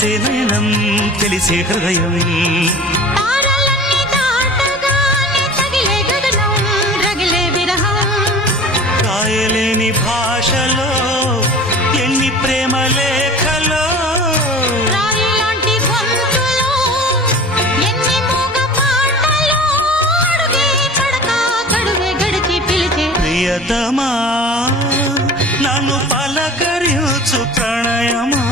కలిసే నయనం తెలిసే హృదయం తారలన్నీ దాటగానే తగిలే గగనం రగిలే విరహం రాయలేని భాషలో ఎన్ని ప్రేమ లేఖలో రాయిలాంటి గొంతులో ఎన్ని మూగ పాటలో అడుగే పడక గడువే గడిచి పిలిచే ప్రియతమా నన్ను పలకరించు ప్రణయమా